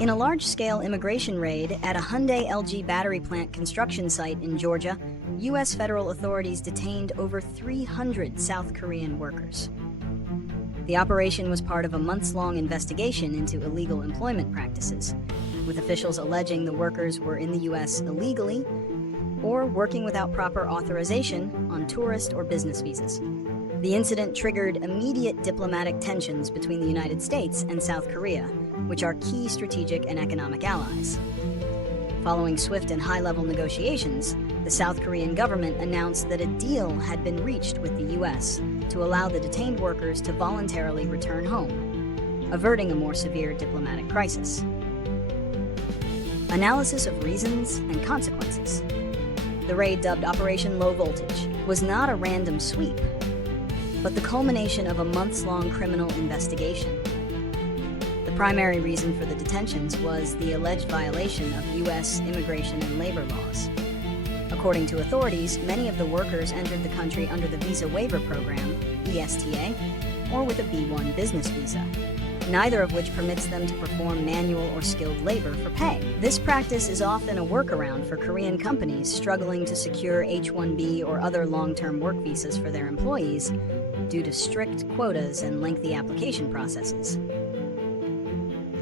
In a large-scale immigration raid at a Hyundai-LG battery plant construction site in Georgia, U.S. federal authorities detained over 300 South Korean workers. The operation was part of a months-long investigation into illegal employment practices, with officials alleging the workers were in the U.S. illegally or working without proper authorization on tourist or business visas. The incident triggered immediate diplomatic tensions between the United States and South Korea, which are key strategic and economic allies. Following swift and high-level negotiations, the South Korean government announced that a deal had been reached with the U.S. to allow the detained workers to voluntarily return home, averting a more severe diplomatic crisis. Analysis of reasons and consequences. The raid, dubbed Operation Low Voltage, was not a random sweep, but the culmination of a months-long criminal investigation. The primary reason for the detentions was the alleged violation of U.S. immigration and labor laws. According to authorities, many of the workers entered the country under the Visa Waiver Program, ESTA, or with a B-1 business visa, neither of which permits them to perform manual or skilled labor for pay. This practice is often a workaround for Korean companies struggling to secure H-1B or other long-term work visas for their employees due to strict quotas and lengthy application processes.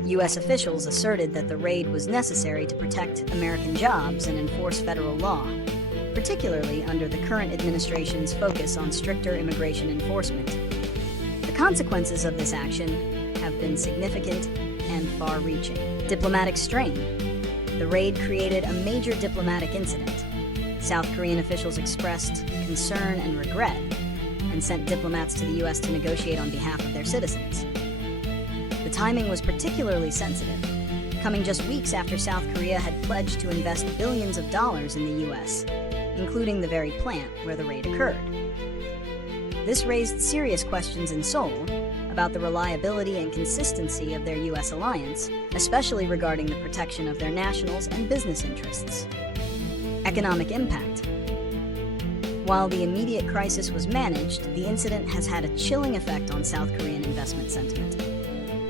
U.S. officials asserted that the raid was necessary to protect American jobs and enforce federal law, particularly under the current administration's focus on stricter immigration enforcement. The consequences of this action have been significant and far-reaching. Diplomatic strain. The raid created a major diplomatic incident. South Korean officials expressed concern and regret and sent diplomats to the U.S. to negotiate on behalf of their citizens. The timing was particularly sensitive, coming just weeks after South Korea had pledged to invest billions of dollars in the U.S., including the very plant where the raid occurred. This raised serious questions in Seoul about the reliability and consistency of their U.S. alliance, especially regarding the protection of their nationals and business interests. Economic impact. While the immediate crisis was managed, the incident has had a chilling effect on South Korean investment sentiment.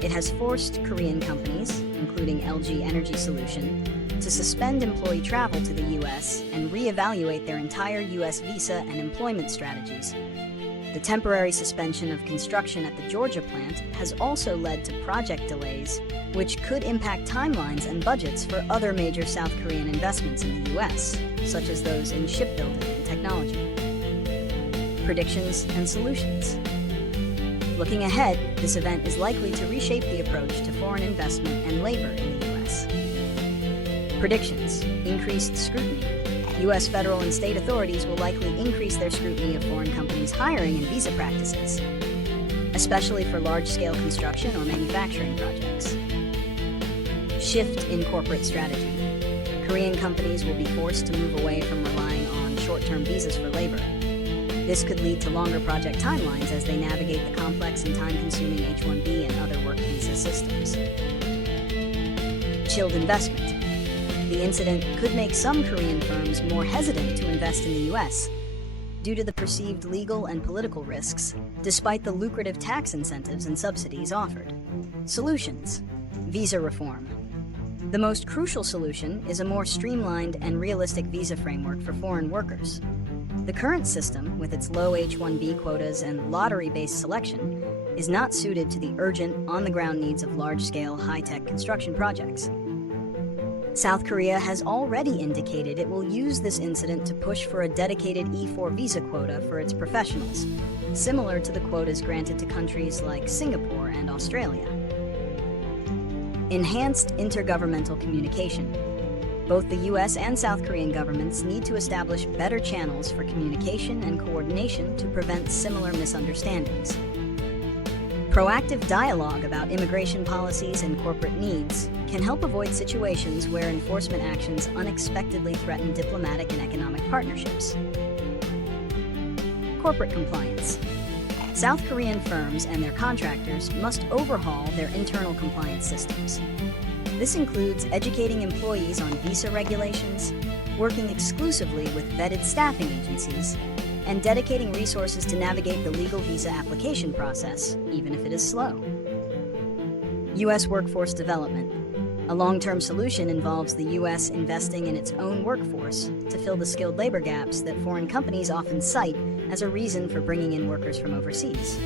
It has forced Korean companies, including LG Energy Solution, to suspend employee travel to the U.S. and reevaluate their entire U.S. visa and employment strategies. The temporary suspension of construction at the Georgia plant has also led to project delays, which could impact timelines and budgets for other major South Korean investments in the U.S., such as those in shipbuilding and technology. Predictions and solutions. Looking ahead, this event is likely to reshape the approach to foreign investment and labor in the U.S. Predictions. Increased scrutiny. U.S. federal and state authorities will likely increase their scrutiny of foreign companies' hiring and visa practices, especially for large-scale construction or manufacturing projects. Shift in corporate strategy. Korean companies will be forced to move away from relying on short-term visas for labor. This could lead to longer project timelines as they navigate the complex and time-consuming H-1B and other work visa systems. Chilled investment. The incident could make some Korean firms more hesitant to invest in the U.S. due to the perceived legal and political risks, despite the lucrative tax incentives and subsidies offered. Solutions. Visa reform. The most crucial solution is a more streamlined and realistic visa framework for foreign workers. The current system, with its low H-1B quotas and lottery-based selection, is not suited to the urgent, on-the-ground needs of large-scale, high-tech construction projects. South Korea has already indicated it will use this incident to push for a dedicated E-4 visa quota for its professionals, similar to the quotas granted to countries like Singapore and Australia. Enhanced intergovernmental communication. Both the U.S. and South Korean governments need to establish better channels for communication and coordination to prevent similar misunderstandings. Proactive dialogue about immigration policies and corporate needs can help avoid situations where enforcement actions unexpectedly threaten diplomatic and economic partnerships. Corporate compliance. South Korean firms and their contractors must overhaul their internal compliance systems. This includes educating employees on visa regulations, working exclusively with vetted staffing agencies, and dedicating resources to navigate the legal visa application process, even if it is slow. U.S. workforce development. A long-term solution involves the U.S. investing in its own workforce to fill the skilled labor gaps that foreign companies often cite as a reason for bringing in workers from overseas.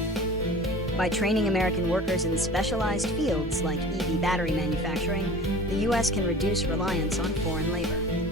By training American workers in specialized fields like EV battery manufacturing, the U.S. can reduce reliance on foreign labor.